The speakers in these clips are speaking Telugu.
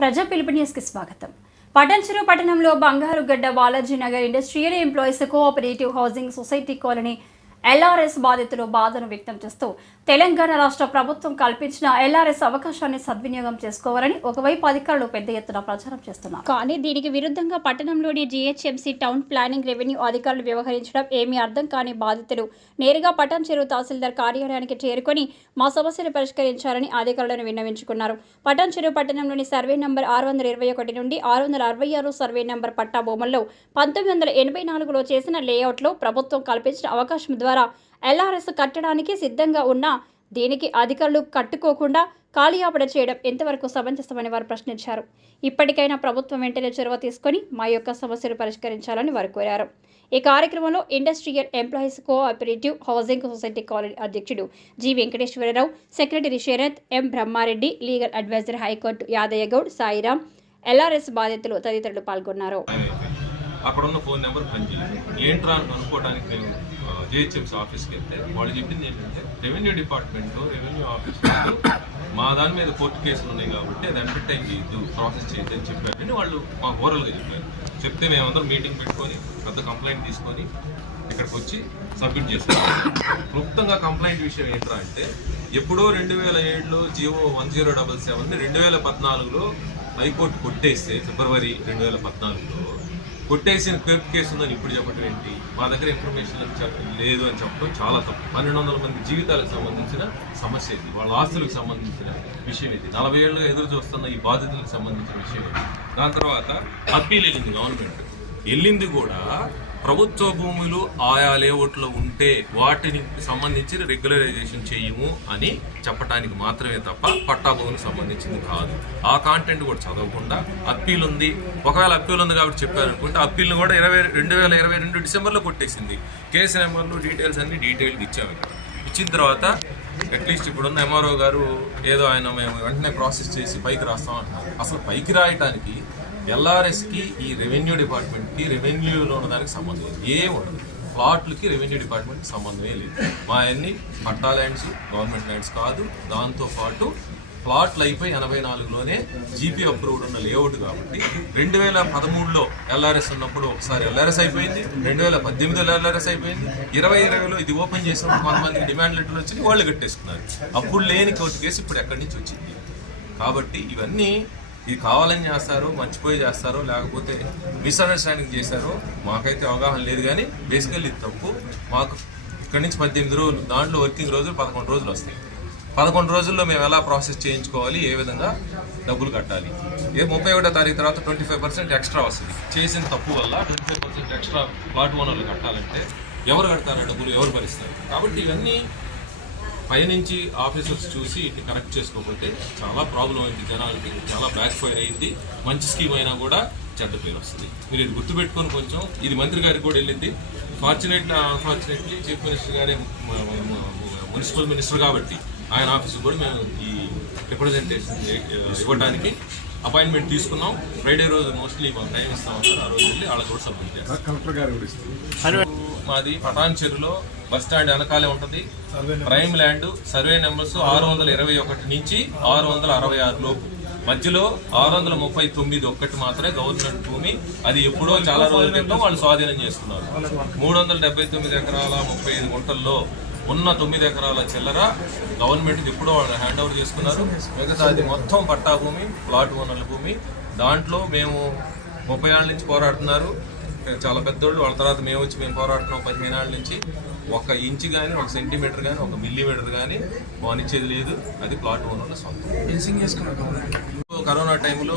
ప్రజా పిలుపు న్యూస్కి స్వాగతం. పటాన్చెరు పట్టణంలో Bangarugadda Balaji Nagar industrial employees cooperative housing society colony LRS బాధితులు బాధను వ్యక్తం చేస్తూ తెలంగాణ రాష్ట్ర ప్రభుత్వం కల్పించిన ఎల్ఆర్ఎస్ అవకాశాన్ని సద్వినియోగం చేసుకోవాలని ఒకవైపు అధికారులు పెద్ద ఎత్తున ప్రచారం చేస్తున్నారు. కానీ దీనికి విరుద్ధంగా పట్టణంలోని జీహెచ్ఎంసీ టౌన్ ప్లానింగ్ రెవెన్యూ అధికారులు వ్యవహరించడం ఏమీ అర్థం కాని బాధితులు నేరుగా పటాన్చెరు తహసీల్దార్ కార్యాలయానికి చేరుకొని మా సమస్యను పరిష్కరించాలని అధికారులను విన్నవించుకున్నారు. పటాన్చెరు పట్టణంలోని సర్వే నంబర్ 621 నుండి 666 సర్వే నంబర్ పట్టా భూముల్లో 1984లో చేసిన లేఅవుట్లో ప్రభుత్వం కల్పించిన అవకాశం ద్వారా ఎల్ఆర్ఎస్ కట్టడానికి సిద్ధంగా ఉన్న దీనికి అధికారులు కట్టుకోకుండా కాలియాపన చేయడం ఎంతవరకు సమంజసమని వారు ప్రశ్నించారు. ఇప్పటికైనా ప్రభుత్వం వెంటనే చొరవ తీసుకొని మా యొక్క సమస్యలు పరిష్కరించాలని వారు కోరారు. ఈ కార్యక్రమంలో industrial employees cooperative housing society colony అధ్యక్షుడు G Venkateswara Rao, secretary Sharath, M Brahma Reddy, legal adviser high court Yadaiah Goud, Sairam, LRS బాధితులు తదితరులు పాల్గొన్నారు. అక్కడున్న ఫోన్ నెంబర్ పనిచేయదు. ఏంట్రా అని అనుకోవడానికి మేము జిహెచ్ఎంసీ ఆఫీస్కి వెళ్తే వాళ్ళు చెప్పింది ఏంటంటే రెవెన్యూ డిపార్ట్మెంట్ రెవెన్యూ ఆఫీస్ మా దాని మీద కోర్టు కేసులు ఉన్నాయి కాబట్టి అది అన్ఫిట్ చేయొద్దు, ప్రాసెస్ చేయొద్దు అని చెప్పారు. వాళ్ళు మాకు ఓరల్గా చెప్పారు. చెప్తే మేమందరం మీటింగ్ పెట్టుకొని పెద్ద కంప్లైంట్ తీసుకొని ఇక్కడికి వచ్చి సబ్మిట్ చేస్తాం. క్లుప్తంగా కంప్లైంట్ విషయం ఏంట్రా అంటే ఎప్పుడో 2007లో జీవో 1077ని 2014లో హైకోర్టు కొట్టేస్తే ఫిబ్రవరి 2014లో కొట్టేసిన కేసు ఉందని ఇప్పుడు చెప్పడం ఏంటి? మా దగ్గర ఇన్ఫర్మేషన్ లేదు అని చెప్పడం చాలా తప్పు. 1200 మంది జీవితాలకు సంబంధించిన సమస్య ఇది, వాళ్ళ ఆస్తులకు సంబంధించిన విషయం ఇది, 40 ఏళ్ళుగా ఎదురు చూస్తున్న ఈ బాధితులకు సంబంధించిన విషయం ఇది. దాని తర్వాత అప్పీల్ వెళ్ళింది, గవర్నమెంట్ వెళ్ళింది కూడా ప్రభుత్వ భూములు ఆయా లేఅవుట్లో ఉంటే వాటిని సంబంధించి రెగ్యులరైజేషన్ చేయము అని చెప్పడానికి మాత్రమే తప్ప పట్టా భూములకు సంబంధించింది కాదు. ఆ కాంటెంట్ కూడా చదవకుండా అప్పీల్ ఉంది, ఒకవేళ అప్పీల్ ఉంది కాబట్టి చెప్పారనుకుంటే అప్పీల్ని కూడా 2022 డిసెంబర్లో కొట్టేసింది. కేసు నెంబర్లు డీటెయిల్స్ అన్ని డీటెయిల్గా ఇచ్చాము. ఇచ్చిన తర్వాత అట్లీస్ట్ ఇప్పుడున్న ఎంఆర్ఓ గారు ఏదో ఆయన మేము వెంటనే ప్రాసెస్ చేసి పైకి రాస్తామంటున్నారు. అసలు పైకి రాయటానికి ఎల్ఆర్ఎస్కి ఈ రెవెన్యూ డిపార్ట్మెంట్కి రెవెన్యూలో ఉన్నదానికి సంబంధం లేదు, ఏముండదు. ప్లాట్లకి రెవెన్యూ డిపార్ట్మెంట్కి సంబంధమే లేదు. మా అన్ని పట్టా ల్యాండ్స్ గవర్నమెంట్ ల్యాండ్స్ కాదు. దాంతోపాటు ప్లాట్లు అయిపోయి 84లోనే జీపీ అప్రూవ్డ్ ఉన్న లేఅవుట్ కాబట్టి 2013లో ఎల్ఆర్ఎస్ ఉన్నప్పుడు ఒకసారి ఎల్ఆర్ఎస్ అయిపోయింది, 2018లో ఎల్ఆర్ఎస్ అయిపోయింది, 2020లో ఇది ఓపెన్ చేసినప్పుడు కొంతమందికి డిమాండ్ లెటర్లు వచ్చి వాళ్ళు కట్టేసుకున్నారు. అప్పుడు లేని కోర్టు కేసు ఇప్పుడు ఎక్కడి నుంచి వచ్చింది? కాబట్టి ఇవన్నీ ఇది కావాలని చేస్తారో మర్చిపోయి చేస్తారో లేకపోతే మిస్అండర్స్టాండింగ్ చేశారో మాకైతే అవగాహన లేదు. కానీ బేసికల్లీ ఇది తప్పు. మాకు ఇక్కడి నుంచి 18 రోజులు, దాంట్లో వర్కింగ్ రోజులు 11 రోజులు వస్తాయి. 11 రోజుల్లో మేము ఎలా ప్రాసెస్ చేయించుకోవాలి, ఏ విధంగా డబ్బులు కట్టాలి, 31వ తారీఖు తర్వాత 25% ఎక్స్ట్రా వస్తుంది. చేసిన తప్పు వల్ల 25% ఎక్స్ట్రా ప్లాట్ ఓనర్లు కట్టాలంటే ఎవరు కడతారో డబ్బులు ఎవరు భరిస్తారు? కాబట్టి ఇవన్నీ పైనుంచి ఆఫీసర్స్ చూసి ఇట్లా కరెక్ట్ చేసుకోకపోతే చాలా ప్రాబ్లం అయింది, జనాలకి చాలా బ్యాక్ ఫైర్ అయింది. మంచి స్కీమ్ అయినా కూడా చెడ్డ పేరు వస్తుంది. మీరు ఇది గుర్తుపెట్టుకొని కొంచెం, ఇది మంత్రి గారికి కూడా వెళ్ళింది. అన్ఫార్చునేట్లీ చీఫ్ మినిస్టర్ గారే మున్సిపల్ మినిస్టర్ కాబట్టి ఆయన ఆఫీసు కూడా మేము ఈ రిప్రజెంటేషన్ ఇవ్వడానికి అపాయింట్మెంట్ తీసుకున్నాం. ఫ్రైడే రోజు మోస్ట్లీ మాకు టైం ఇస్తాం, ఆ రోజు వెళ్ళి వాళ్ళకి కూడా సబ్మిట్ చేస్తాం. కలెక్టర్ గారు మాది పటాన్చెరులో బస్ స్టాండ్ వెనకాలే ఉంటుంది. ప్రైమ్ ల్యాండ్ సర్వే నెంబర్స్ 621 నుంచి 666 లోపు, మధ్యలో 639 ఒక్కటి మాత్రమే గవర్నమెంట్ భూమి. అది ఎప్పుడో చాలా రోజుల క్రితం వాళ్ళు స్వాధీనం చేసుకున్నారు. 379 ఎకరాల 35 గుంటల్లో ఉన్న 9 ఎకరాల చిల్లర గవర్నమెంట్కి ఎప్పుడో వాళ్ళు హ్యాండ్ ఓవర్ చేసుకున్నారు. మిగతా అది మొత్తం పట్టా భూమి, ప్లాట్ ఓనర్ల భూమి. దాంట్లో మేము 30 ఏళ్ళ నుంచి పోరాడుతున్నారు, చాలా పెద్దోళ్ళు. వాళ్ళ తర్వాత మేము వచ్చి మేము పోరాడుతున్నాం 15 ఏళ్ళ నుంచి. 1 ఇంచ్ కానీ 1 సెంటీమీటర్ కానీ 1 మిల్లీమీటర్ కానీ బానిచ్చేది లేదు. అది ప్లాట్ ఓనర్ల సొంతం. కరోనా టైంలో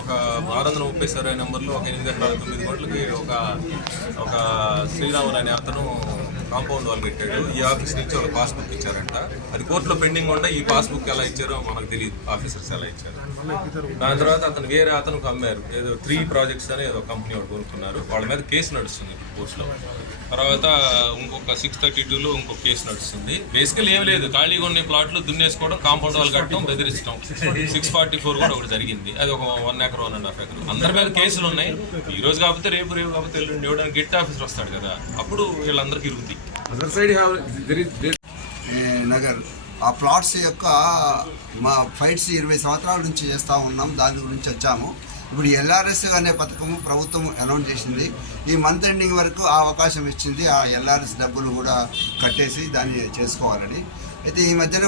ఒక 630 సర్వే నెంబర్లో ఒక 8 ఎకరాల 9 గంటలకి ఒక శ్రీరాములు అనే అతను కాంపౌండ్ వాళ్ళు పెట్టాడు. ఈ ఆఫీస్ నుంచి వాళ్ళకి పాస్బుక్ ఇచ్చారంట. అది కోర్టులో పెండింగ్ ఉండే. ఈ పాస్బుక్ ఎలా ఇచ్చారో మనకు తెలియదు, ఆఫీసర్స్ ఎలా ఇచ్చారు. దాని తర్వాత అతను వేరే అతనికి అమ్మారు. ఏదో 3 ప్రాజెక్ట్స్ అని ఏదో కంపెనీ వాడు కొనుక్కున్నారు. వాళ్ళ మీద కేసు నడుస్తుంది కోర్టులో. తర్వాత ఇంకొక 632లో ఇంకొక కేసు నడుస్తుంది. బేసికల్ ఏం లేదు, ఖాళీగా ఉన్న ప్లాట్లు దున్నేసుకోవడం, కాంపౌండ్ వాళ్ళు కట్టడం, బెదిరించడం. 644 కూడా ఒకటి జరిగింది. అది ఒక 1 ఎకర్ 1.5 ఎకర్. అందరి మీద కేసులు ఉన్నాయి. ఈ రోజు కాకపోతే రేపు కాకపోతే ఎల్లుండి ఇవ్వడానికి గెట్ ఆఫీసర్ వస్తాడు కదా, అప్పుడు వీళ్ళందరికీ ఇరుగుతాయి. नगर ఆ ప్లాట్స్ యొక్క మా ఫైట్స్ 20 సంవత్సరాల నుంచి చేస్తూ ఉన్నాం. దాని గురించి వచ్చాము. ఇప్పుడు ఎల్ఆర్ఎస్ అనే పథకము ప్రభుత్వం అనౌన్స్ చేసింది. ఈ మంత్ ఎండింగ్ వరకు ఆ అవకాశం ఇచ్చింది. ఆ ఎల్ఆర్ఎస్ డబ్బులు కూడా కట్టేసి దాన్ని చేసుకోవాలని. అయితే ఈ మధ్యన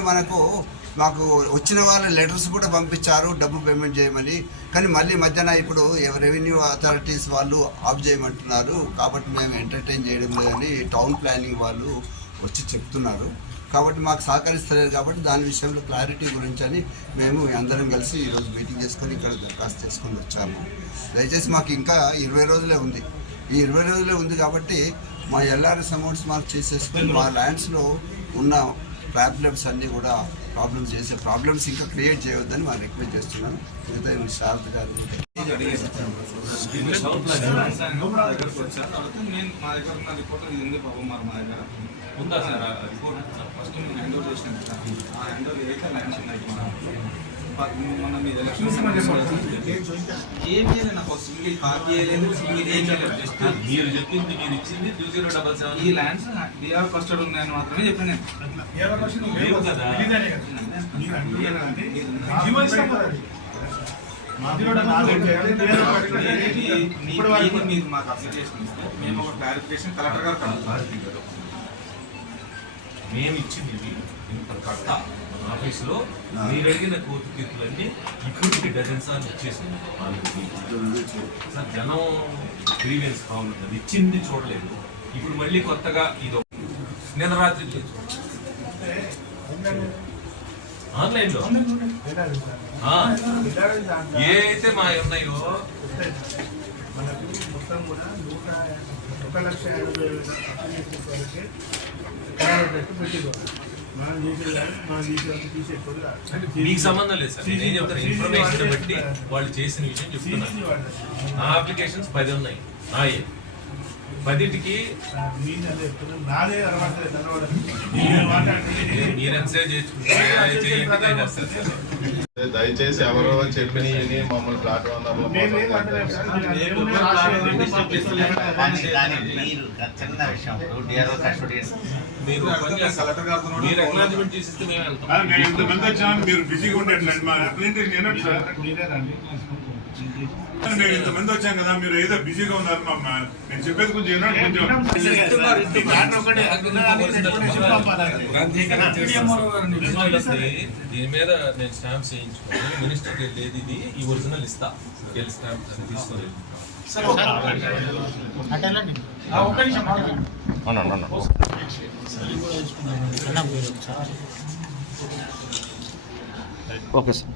మాకు వచ్చిన వాళ్ళ లెటర్స్ కూడా పంపించారు డబ్బు పేమెంట్ చేయమని. కానీ మళ్ళీ మధ్యాహ్న ఇప్పుడు రెవెన్యూ అథారిటీస్ వాళ్ళు ఆఫ్ చేయమంటున్నారు. కాబట్టి మేము ఎంటర్టైన్ చేయడం లేదని టౌన్ ప్లానింగ్ వాళ్ళు వచ్చి చెప్తున్నారు. కాబట్టి మాకు సహకరిస్తలేదు. కాబట్టి దాని విషయంలో క్లారిటీ గురించి అని మేము అందరం కలిసి ఈరోజు మీటింగ్ చేసుకొని ఇక్కడ దరఖాస్తు చేసుకొని వచ్చాము. దయచేసి మాకు ఇంకా 20 రోజులే ఉంది. ఈ 20 రోజులే ఉంది కాబట్టి మా ఎల్ఆర్ఎస్ అమౌంట్స్ మాకు చేసేసుకొని మా ల్యాండ్స్లో ఉన్న ప్రాబ్లమ్స్ అన్నీ కూడా ప్రాబ్లమ్స్ ఇంకా క్రియేట్ చేయవద్దని మనం రిక్వెస్ట్ చేస్తున్నాను. మిగతా శారద గారు ఉందా సార్ రిపోర్ట్? ఫస్ట్ మేము హ్యాండ్ ఓవర్ చేసినాం సార్. ఆ హ్యాండ్ ఓవర్ ఏదైతే ల్యాండ్స్ ఉన్నాయి మన మీద ఏం చేయలేదు. నాకు సింగిల్ కాపీ చేయలేదు, సింగిల్ ఏం చేయలేదు. జస్ట్ మీరు చెప్పింది మీరు ఇచ్చింది 2077 ఈ ల్యాండ్స్ బీఆర్ ఫస్టెడ్ ఉన్నాయని మాత్రమే చెప్పాను నేను. లేవు కదా. మీరు మాకు అప్లికేషన్ ఇస్తే మేము ఒక క్లారిఫికేషన్ కలెక్టర్ గారు కలెక్టర్ మేము ఇచ్చింది ఇది కట్ట ఆఫీసులో మీరు అడిగిన కోర్టు తీర్పులన్నీ ఇప్పటికి డజన్ సార్లు ఇచ్చేసింది. సార్ జనం గ్రీవెన్స్ కావాలి, అది ఇచ్చింది చూడలేదు. ఇప్పుడు మళ్ళీ కొత్తగా ఇది నిన్న రాత్రి ఆన్లైన్లో ఏ అయితే మా ఉన్నాయో మొత్తం కూడా 1,50,000 మీకు సంబంధం లేదు సార్. నేను చెప్తాను ఇన్ఫర్మేషన్ బట్టి వాళ్ళు చేసిన విషయం చెప్తున్నాను. నా అప్లికేషన్స్ 10 ఉన్నాయి. నాయే 10టికి మీరెంతసే దయచేసి ఎవరో చెప్పిన మమ్మల్ని ప్లాట్ చిన్న విషయం మీరు అక్నాలజ్మెంట్ చేసిస్తే మేము వెళ్తాం. మేము ఇంతమంది వచ్చాము, మీరు బిజీగా ఉండేట్లండి. మా రిప్రజెంటేషన్ ఏనండి సార్, మేము ఇంతమంది వచ్చాం కదా, మీరు ఏదో బిజీగా ఉన్నారు. నేను చెప్పేది కొంచెం ఏనండి. దీని మీద నేను స్టాంప్స్ చేయించుకోవాలి. మినిస్టర్కి వెళ్ళేది ఇది ఈ ఒరిజినల్ ఇస్తా స్టాంప్ తీసుకోలేదు. Okay sir.